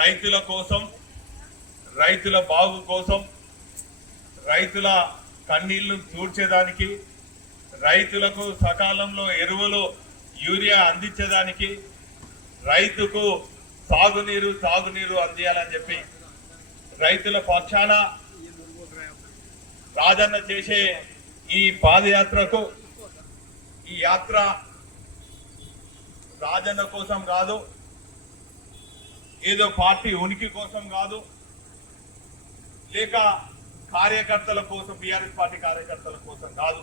రైతుల కోసం, రైతుల బాగు కోసం, రైతుల కన్నీళ్లు తూడ్చేదానికి, రైతులకు సకాలంలో ఎరువులు యూరియా అందించేదానికి, రైతుకు తాగునీరు అందియాలని చెప్పి రైతుల పక్షాన రాజన్న చేసే ఈ పాదయాత్రకు, ఈ యాత్ర రాజన్న కోసం కాదు, ఏదో పార్టీ ఉనికి కోసం కాదు, లేక కార్యకర్తల కోసం, బీఆర్ఎస్ పార్టీ కార్యకర్తల కోసం కాదు.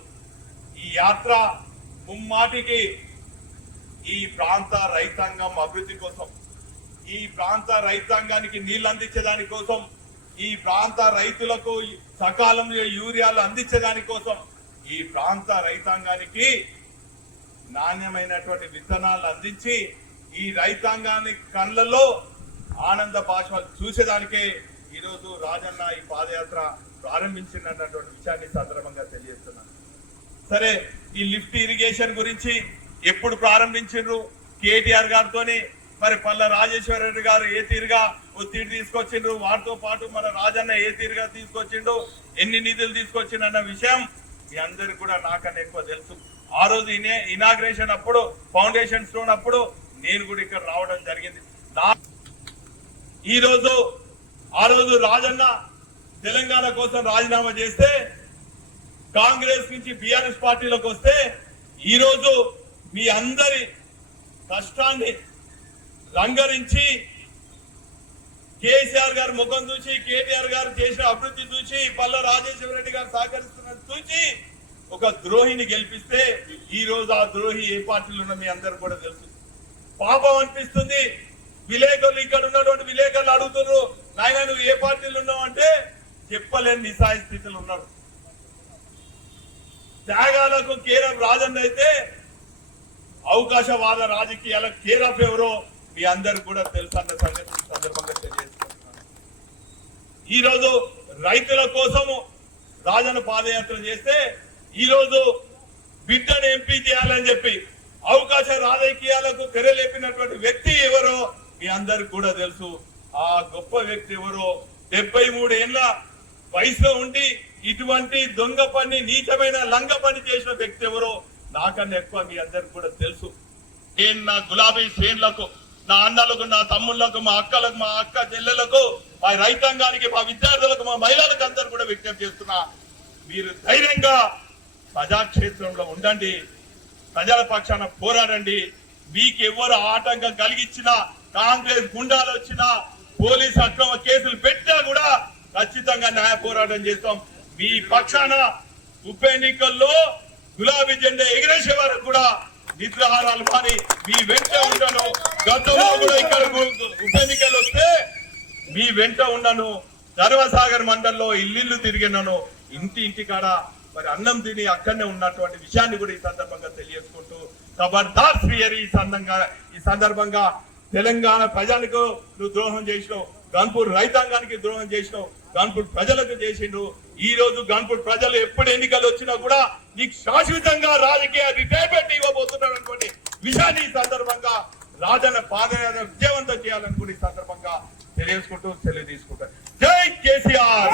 ఈ యాత్ర ముమ్మాటికి ఈ ప్రాంత రైతాంగం అభివృద్ధి కోసం, ఈ ప్రాంత రైతాంగానికి నీళ్లు అందించేదాని కోసం, ఈ ప్రాంత రైతులకు సకాలంలో యూరియాలు అందించేదాని కోసం, ఈ ప్రాంత రైతాంగానికి నాణ్యమైనటువంటి విత్తనాలు అందించి ఈ రైతాంగాన్ని కళ్ళలో ఆనంద బాష్పాలు చూసేదానికే ఈరోజు రాజన్న ఈ పాదయాత్ర ప్రారంభించినటువంటి విషయాన్ని సందర్భంగా తెలియజేస్తున్నాను. సరే, ఈ లిఫ్ట్ ఇరిగేషన్ గురించి ఎప్పుడు ప్రారంభించారు? కేటీఆర్ గారితోని మరి పల్ల రాజేశ్వర రెడ్డి గారు ఏ తీరుగా ఒత్తిడి తీసుకొచ్చిండ్రు, వాటితో పాటు మన రాజన్న ఏ తీరుగా తీసుకొచ్చిండు, ఎన్ని నిధులు తీసుకొచ్చిండన్న విషయం మీ అందరికి కూడా నాకన్నా ఎక్కువ తెలుసు. ఆ రోజు ఇనాగ్రేషన్ అప్పుడు, ఫౌండేషన్ స్టోన్ అప్పుడు నేను కూడా ఇక్కడ రావడం జరిగింది. ఆ రోజు రాజన్న తెలంగాణ కోసం రాజీనామా చేస్తే, కాంగ్రెస్ నుంచి బీఆర్ఎస్ పార్టీలోకి వస్తే, ఈ రోజు మీ అందరి కష్టాన్ని రంగరించి కేసీఆర్ గారు ముఖం చూసి, కేటీఆర్ గారు చేసిన అభివృద్ధి చూసి, పల్ల రాజేశ్వర రెడ్డి గారు సహకరిస్తున్నది చూసి ఒక ద్రోహిని గెలిపిస్తే, ఈ రోజు ఆ ద్రోహి ఏ పార్టీలో ఉన్న మీ అందరు కూడా తెలుసు. పాపం అనిపిస్తుంది. విలేకరులు, ఇక్కడ ఉన్నటువంటి విలేకరులు అడుగుతున్నారు, నాయన నువ్వు ఏ పార్టీలు ఉన్నావు అంటే చెప్పలేని నిస్సాయ స్థితిలో ఉన్నారు. త్యాగాలకు కేర్ ఆఫ్ రాజన్న అయితే అవకాశవాద రాజకీయాలకు కేర్ ఆఫ్ ఎవరో మీ అందరికి కూడా తెలుసు అన్న సంగతి సందర్భంగా తెలియజేస్తున్నాను. ఈ రోజు రైతుల కోసము రాజన్న పాదయాత్ర చేస్తే, ఈ రోజు బిడ్డను ఎంపీ చేయాలని చెప్పి అవకాశ రాజకీయాలకు తెరలేపినటువంటి వ్యక్తి ఎవరో మీ అందరికి కూడా తెలుసు. ఆ గొప్ప వ్యక్తి ఎవరో, 73 ఏళ్ల వయసులో ఉండి ఇటువంటి దొంగ పని, నీచమైన లంగ పని చేసిన వ్యక్తి ఎవరో నాకన్నా ఎక్కువ మీ అందరికి కూడా తెలుసు. నేను నా గులాబీ శ్రేణులకు, నా అన్నలకు, నా తమ్ముళ్లకు, మా అక్కలకు, మా అక్క చెల్లెలకు, మా రైతాంగానికి, మా విద్యార్థులకు, మా మహిళలకు అందరూ కూడా విజ్ఞప్తి చేస్తున్నా, మీరు ధైర్యంగా ప్రజాక్షేత్రంలో ఉండండి, ప్రజల పక్షాన పోరాడండి. మీకు ఎవరు ఆటంకం కలిగించినా, కాంగ్రెస్ గుండాలు వచ్చినా, పోలీసు అక్రమ కేసులు పెట్టినా కూడా ఖచ్చితంగా న్యాయ పోరాటం చేస్తాం. మీ పక్షాన ఉప ఎన్నికల్లో గులాబీ జెండా ఎగిరేసే వరకు కూడా నిద్రాహారాలు మాని మీ వెంట ఉంటాను. గతంలో కూడా ఇక్కడ ఉప ఎన్నికలు వస్తే మీ వెంట ఉన్నాను. ధర్మసాగర్ మండలంలో ఇల్లు తిరిగినాను, ఇంటి కాడ మరి అన్నం తిని అక్కడనే ఉన్నటువంటి విషయాన్ని కూడా ఈ సందర్భంగా తెలియజేసుకుంటూ, ఖబర్దార్ శ్రీహరి ఈ సందర్భంగా తెలంగాణ ప్రజలకు నువ్వు ద్రోహం చేసినావు, గన్పూర్ రైతాంగానికి ద్రోహం చేసినావు, గన్పూర్ ప్రజలకు చేసిండు. ఈ రోజు గన్పూర్ ప్రజలు ఎప్పుడు ఎన్నికలు వచ్చినా కూడా నీకు శాశ్వతంగా రాజకీయ రిటైర్మెంట్ ఇవ్వబోతున్నారు అనుకోండి విషయాన్ని ఈ సందర్భంగా రాజన్న పాదయాత్ర విజయవంతం చేయాలనుకుని ఈ సందర్భంగా తెలియజేసుకుంటూ సెలవు తీసుకుంటారు. జై కేసీఆర్.